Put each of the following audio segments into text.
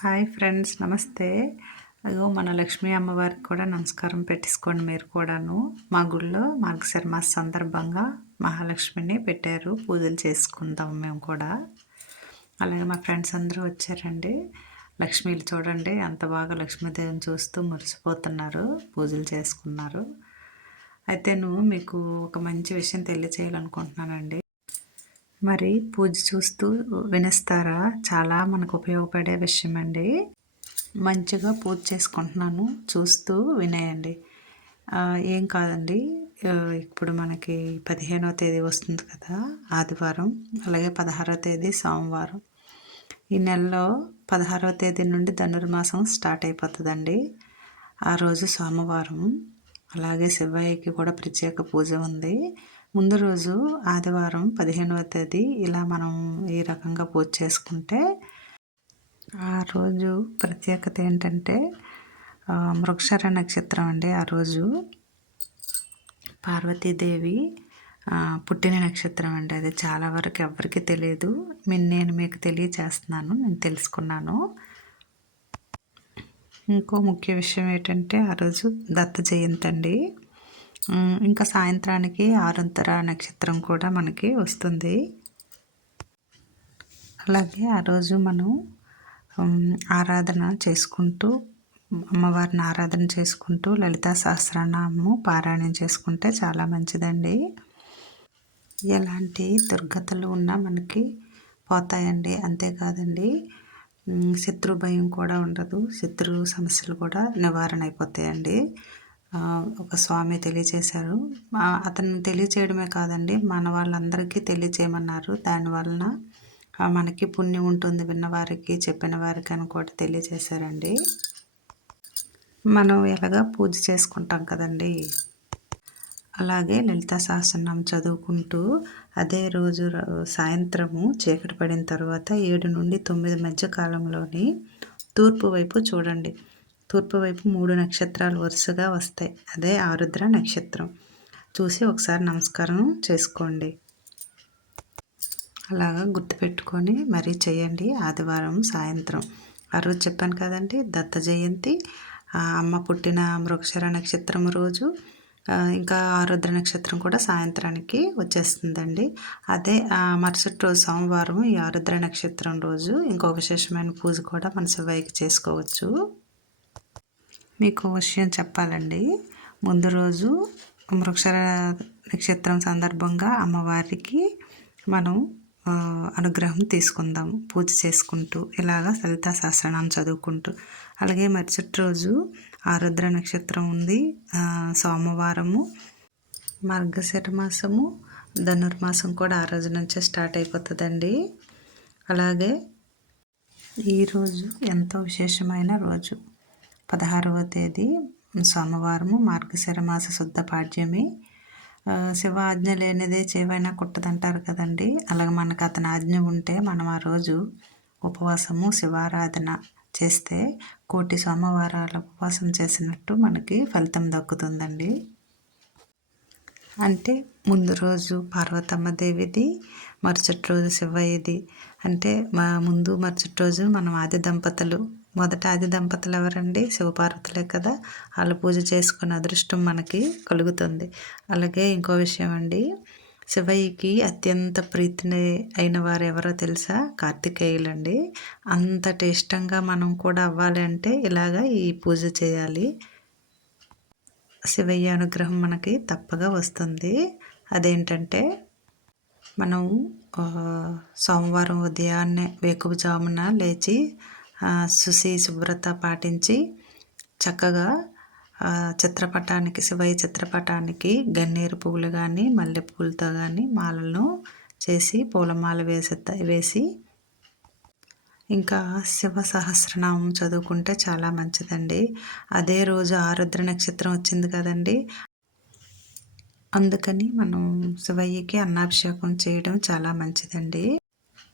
Hi friends, నమస్తే. అయ్యో, మన లక్ష్మీ అమ్మవారికి కూడా నమస్కారం పెట్టేసుకోండి మీరు కూడాను. మా గుళ్ళో మార్గశిర మాస సందర్భంగా మహాలక్ష్మిని పెట్టారు, పూజలు చేసుకుందాం మేము కూడా. అలాగే మా ఫ్రెండ్స్ అందరూ వచ్చారండి. లక్ష్మీలు చూడండి ఎంత బాగా లక్ష్మీదేవిని చూస్తూ మురిసిపోతున్నారు, పూజలు చేసుకున్నారు. అయితే మీకు ఒక మంచి విషయం తెలియచేయాలనుకుంటున్నానండి. మరి పూజ చూస్తూ వినేస్తారా? చాలా మనకు ఉపయోగపడే విషయం అండి. మంచిగా పూజ చేసుకుంటున్నాను, చూస్తూ వినేయండి. ఏం కాదండి. ఇప్పుడు మనకి 15వ తేదీ వస్తుంది కదా, ఆదివారం. అలాగే 16వ తేదీ సోమవారం. ఈ నెలలో 16వ తేదీ నుండి ధనుర్మాసం స్టార్ట్ అయిపోతుందండి. ఆ రోజు సోమవారం. అలాగే శివయ్యకి కూడా ప్రత్యేక పూజ ఉంది. ముందు రోజు ఆదివారం 15వ తేదీ ఇలా మనం ఈ రకంగా పూజ చేసుకుంటే, ఆ రోజు ప్రత్యేకత ఏంటంటే మృగశిర నక్షత్రం అండి. ఆ రోజు పార్వతీదేవి పుట్టిన నక్షత్రం అండి. అది చాలా వరకు ఎవరికి తెలియదు. నేను మీకు తెలియచేస్తున్నాను, నేను తెలుసుకున్నాను. ఇంకో ముఖ్య విషయం ఏంటంటే ఆ రోజు దత్త జయంతి అండి. ఇంకా సాయంత్రానికి ఆరుద్ర నక్షత్రం కూడా మనకి వస్తుంది. అలాగే ఆ రోజు మనం ఆరాధన చేసుకుంటూ, అమ్మవారిని ఆరాధన చేసుకుంటూ లలితా సహస్రనామము పారాయణం చేసుకుంటే చాలా మంచిదండి. ఎలాంటి దుర్గతులు ఉన్నా మనకి పోతాయండి. అంతేకాదండి, శత్రు భయం కూడా ఉండదు, శత్రు సమస్యలు కూడా నివారణ అయిపోతాయండి. ఒక స్వామి తెలియచేశారు. అతను తెలియచేయడమే కాదండి, మన వాళ్ళందరికీ తెలియచేయమన్నారు. దానివలన మనకి పుణ్యం ఉంటుంది, విన్నవారికి చెప్పిన వారికి అని కూడా తెలియచేశారండి. మనం ఎలాగా పూజ చేసుకుంటాం కదండి, అలాగే లలితా సహస్రనామం చదువుకుంటూ అదే రోజు సాయంత్రము చీకటి పడిన తర్వాత 7 నుండి 9 మధ్య కాలంలోని తూర్పు వైపు చూడండి. తూర్పు వైపు 3 నక్షత్రాలు వరుసగా వస్తాయి. అదే ఆరుద్ర నక్షత్రం. చూసి ఒకసారి నమస్కారం చేసుకోండి. అలాగా గుర్తుపెట్టుకొని మరీ చేయండి. ఆదివారం సాయంత్రం ఆ రోజు చెప్పాను కదండి, దత్త జయంతి, అమ్మ పుట్టిన మృగశిర నక్షత్రం రోజు, ఇంకా ఆరుద్ర నక్షత్రం కూడా సాయంత్రానికి వచ్చేస్తుందండి. అదే మరుసటి రోజు సోమవారం ఈ ఆరుద్ర నక్షత్రం రోజు ఇంకో విశేషమైన పూజ కూడా మన శివయ్యకి చేసుకోవచ్చు. మీకు విషయం చెప్పాలండి. ముందు రోజు మృగశిర నక్షత్రం సందర్భంగా అమ్మవారికి మనం అనుగ్రహం తీసుకుందాం పూజ చేసుకుంటూ, ఇలాగా లలితా సహస్రనామం చదువుకుంటూ. అలాగే మరుసటి రోజు ఆరుద్ర నక్షత్రం ఉంది, సోమవారము, మార్గశిర మాసము, ధనుర్మాసం కూడా ఆ రోజు నుంచే స్టార్ట్ అయిపోతుందండి. అలాగే ఈరోజు ఎంతో విశేషమైన రోజు, 16వ తేదీ సోమవారము, మార్గశిర మాస శుద్ధ పాడ్యమి. శివ ఆజ్ఞ లేనిదే చేవైనా కుట్టదంటారు కదండి. అలాగే మనకు అతని ఆజ్ఞ ఉంటే మనం ఆ రోజు ఉపవాసము శివారాధన చేస్తే కోటి సోమవారాల ఉపవాసం చేసినట్టు మనకి ఫలితం దక్కుతుందండి. అంటే ముందు రోజు పార్వతమ్మ దేవిది, మరుసటి రోజు శివయ్యది. అంటే ముందు మరుసటి రోజు మనం ఆది దంపతులు, మొదట ఆది దంపతులు ఎవరండి? శివపార్వతులే కదా. వాళ్ళ పూజ చేసుకున్న అదృష్టం మనకి కలుగుతుంది. అలాగే ఇంకో విషయం అండి, శివయ్యకి అత్యంత ప్రీతిని అయిన వారు ఎవరో తెలుసా? కార్తికేయులండి. అంతటి ఇష్టంగా మనం కూడా అవ్వాలి అంటే ఇలాగా ఈ పూజ చేయాలి. శివయ్య అనుగ్రహం మనకి తప్పగా వస్తుంది. అదేంటంటే, మనం సోమవారం ఉదయాన్నే వేకువజామున లేచి శుభ్రత పాటించి చక్కగా చిత్రపటానికి, శివయ్య చిత్రపటానికి గన్నేరు పువ్వులు కానీ మల్లెపూలతో కానీ మాలను చేసి పూలమాల వేసి ఇంకా శివ సహస్రనామం చదువుకుంటే చాలా మంచిదండి. అదే రోజు ఆరుద్ర నక్షత్రం వచ్చింది కదండి, అందుకని మనం శివయ్యకి అన్నాభిషేకం చేయడం చాలా మంచిదండి.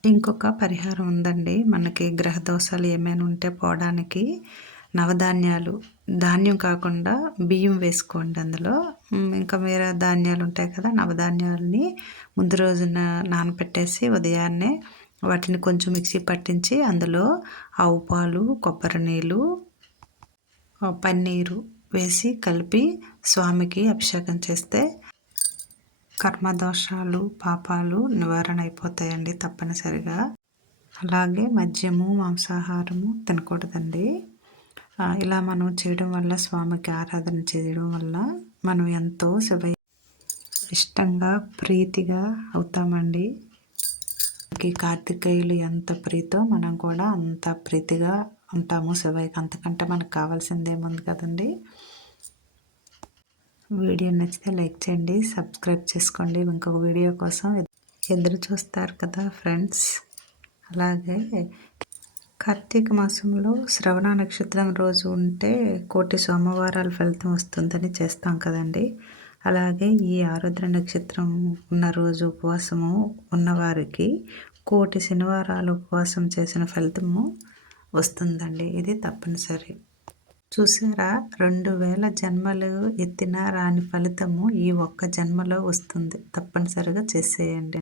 ఇంకొక పరిహారం ఉందండి, మనకి గ్రహ దోషాలు ఏమైనా ఉంటే పోవడానికి నవధాన్యాలు, ధాన్యం కాకుండా బియ్యం వేసుకోండి అందులో. ఇంకా వేరే ధాన్యాలు ఉంటాయి కదా, నవధాన్యాలని ముందు రోజున నానబెట్టేసి ఉదయాన్నే వాటిని కొంచెం మిక్సీ పట్టించి అందులో ఆవు పాలు, కొబ్బరి నీళ్ళు, పన్నీరు వేసి కలిపి స్వామికి అభిషేకం చేస్తే కర్మదోషాలు, పాపాలు నివారణ అయిపోతాయండి తప్పనిసరిగా. అలాగే మద్యము, మాంసాహారము తినకూడదండి. ఇలా మనం చేయడం వల్ల, స్వామికి ఆరాధన చేయడం వల్ల మనం ఎంతో ఇష్టంగా, ప్రీతిగా అవుతామండి. కార్తికేయులు ఎంత ప్రీతో మనం కూడా అంత ప్రీతిగా ఉంటాము శివయ్యకి. అంతకంటే మనకు కావాల్సిందేముంది కదండి. వీడియో నచ్చితే లైక్ చేయండి, సబ్స్క్రైబ్ చేసుకోండి. ఇంకొక వీడియో కోసం ఎదురు చూస్తారు కదా ఫ్రెండ్స్. అలాగే కార్తీక మాసంలో శ్రవణ నక్షత్రం రోజు ఉంటే కోటి సోమవారాల ఫలితం వస్తుందని చేస్తాం కదండి. అలాగే ఈ ఆరుద్ర నక్షత్రం ఉన్న రోజు ఉపవాసము ఉన్నవారికి కోటి శనివారాలు ఉపవాసం చేసిన ఫలితము వస్తుందండి. ఇది తప్పనిసరి. చూసారా, 2000 జన్మలు ఎత్తినా రాని ఫలితము ఈ ఒక్క జన్మలో వస్తుంది. తప్పనిసరిగా చేసేయండి.